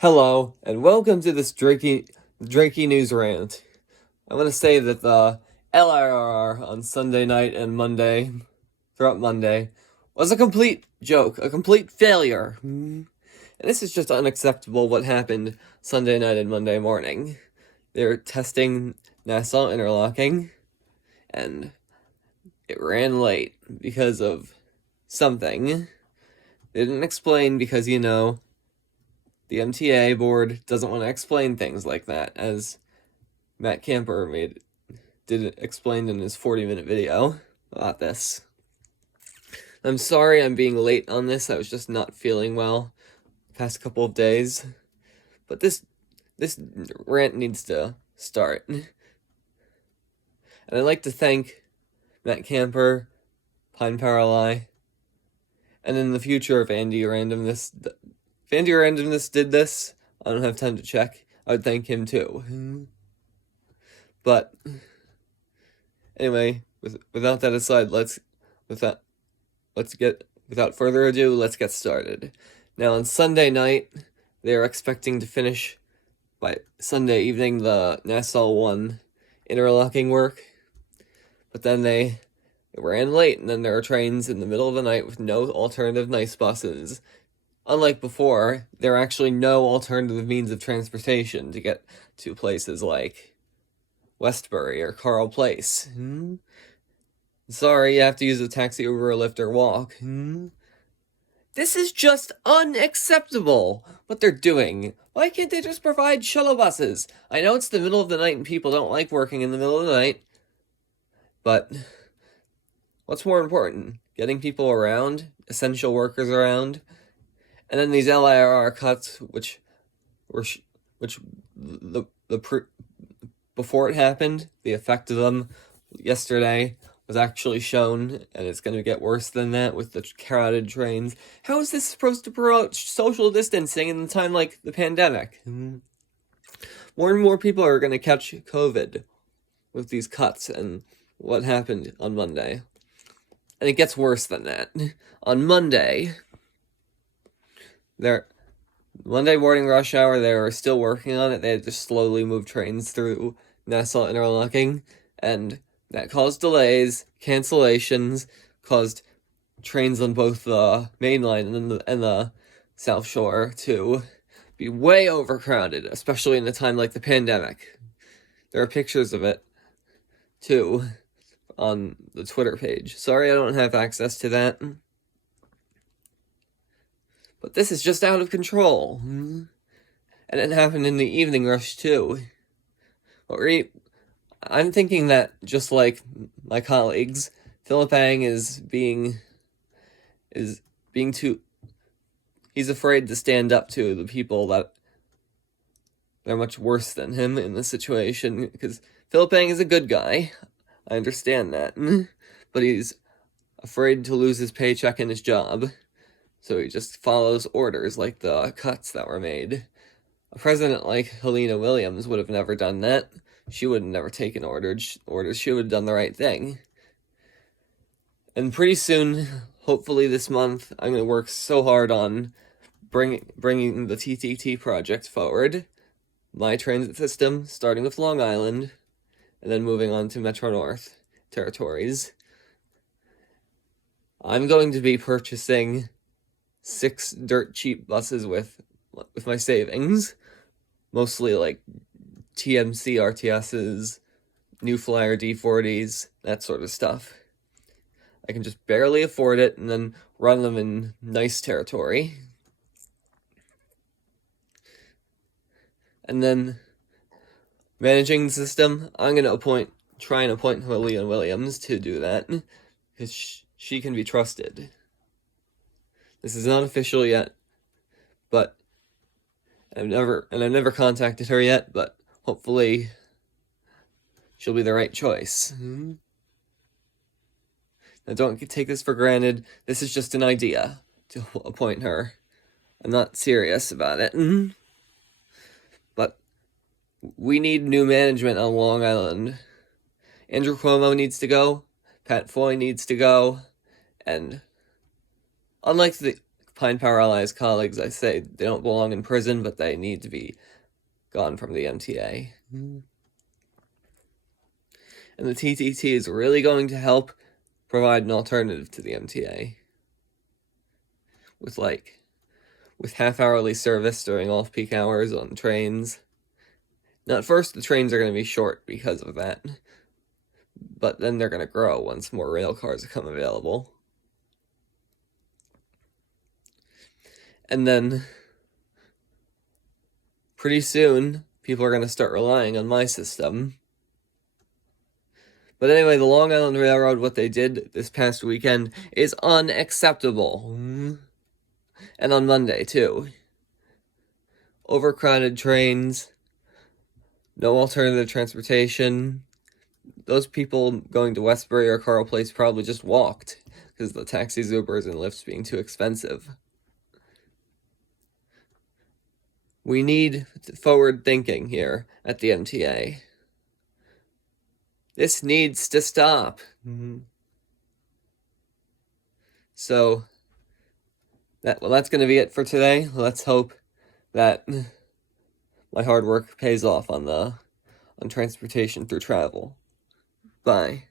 Hello, and welcome to this Drakey news rant. I want to say that the LIRR on Sunday night and throughout Monday, was a complete joke, a complete failure. And this is just unacceptable what happened Sunday night and Monday morning. They're testing NASA interlocking, and it ran late because of something. They didn't explain because, the MTA board doesn't want to explain things like that, as Matt Camper explained in his 40-minute video about this. I'm sorry I'm being late on this. I was just not feeling well the past couple of days. But this rant needs to start. And I'd like to thank Matt Camper, Pine Parali, and in the future, if Andy Randomness did this, I don't have time to check, I would thank him too. But anyway, without that aside, without further ado, let's get started. Now on Sunday night, they are expecting to finish by Sunday evening the Nassau 1 interlocking work, but then they ran late, and then there are trains in the middle of the night with no alternative nice buses. Unlike before, there are actually no alternative means of transportation to get to places like Westbury or Carl Place. Sorry, you have to use a taxi, Uber, or Lyft, or walk. This is just unacceptable, what they're doing. Why can't they just provide shuttle buses? I know it's the middle of the night and people don't like working in the middle of the night, but what's more important? Getting people around, essential workers around, and then these LIRR cuts, before it happened, the effect of them yesterday was actually shown, and it's going to get worse than that with the crowded trains. How is this supposed to promote social distancing in a time like the pandemic? More and more people are going to catch COVID with these cuts and what happened on Monday. And it gets worse than that. On Monday morning rush hour, they were still working on it. They had to slowly move trains through Nassau interlocking, and that caused delays, cancellations, caused trains on both the main line and the South Shore to be way overcrowded, especially in a time like the pandemic. There are pictures of it, too, on the Twitter page. Sorry I don't have access to that. But this is just out of control. And it happened in the evening rush, too. I'm thinking that, just like my colleagues, Philip Ang is being too... He's afraid to stand up to the people that are much worse than him in this situation, because Philip Ang is a good guy. I understand that. But he's afraid to lose his paycheck and his job. So he just follows orders like the cuts that were made. A president like Helena Williams would have never done that. She would have never taken orders. She would have done the right thing. And pretty soon, hopefully this month, I'm going to work so hard on bringing the TTT project forward. My transit system, starting with Long Island, and then moving on to Metro North territories. I'm going to be purchasing 6 dirt cheap buses with my savings, mostly like TMC RTSs, New Flyer D40s, that sort of stuff. I can just barely afford it and then run them in nice territory. And then managing the system, I'm going to try and appoint Helena Williams to do that, because she can be trusted. This is not official yet, but I've never contacted her yet, but hopefully she'll be the right choice. Now don't take this for granted. This is just an idea to appoint her. I'm not serious about it. But we need new management on Long Island. Andrew Cuomo needs to go. Pat Foy needs to go. And unlike the Pine Power Allies colleagues, I say they don't belong in prison, but they need to be gone from the MTA. And the TTT is really going to help provide an alternative to the MTA. With half-hourly service during off-peak hours on trains. Now, at first, the trains are going to be short because of that, but then they're going to grow once more rail cars become available. And then, pretty soon, people are going to start relying on my system. But anyway, the Long Island Railroad, what they did this past weekend is unacceptable. And on Monday, too. Overcrowded trains, no alternative transportation. Those people going to Westbury or Carle Place probably just walked, because the taxis, Ubers, and Lyfts being too expensive. We need forward thinking here at the MTA. This needs to stop. So, that's going to be it for today. Let's hope that my hard work pays off on transportation through travel. Bye.